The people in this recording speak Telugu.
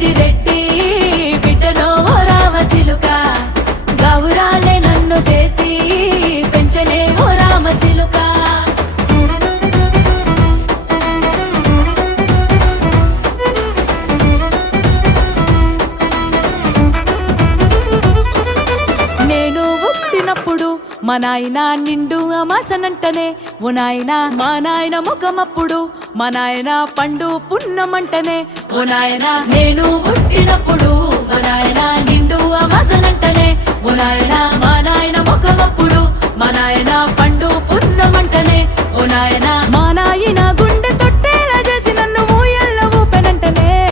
పెద్దిరెడ్డి బిడ్డనో ఓ రామసిలుక గౌరాలే నన్ను చేసి పెంచనే ఓ రామసిలుక నేను పుట్టినప్పుడు మా నాయన నిండు అమాసనంటనే ఓ నాయన మా నాయన ముఖమప్పుడు మా నాయన పండు పున్నమంటనే ఓ నాయన నేను పుట్టినప్పుడు మా నాయన నిండు అమాసనంటనే ఓ నాయన మా నాయన ముఖమప్పుడు మా నాయన పండు పున్నమంటనే ఓ నాయన మా నాయన గుండె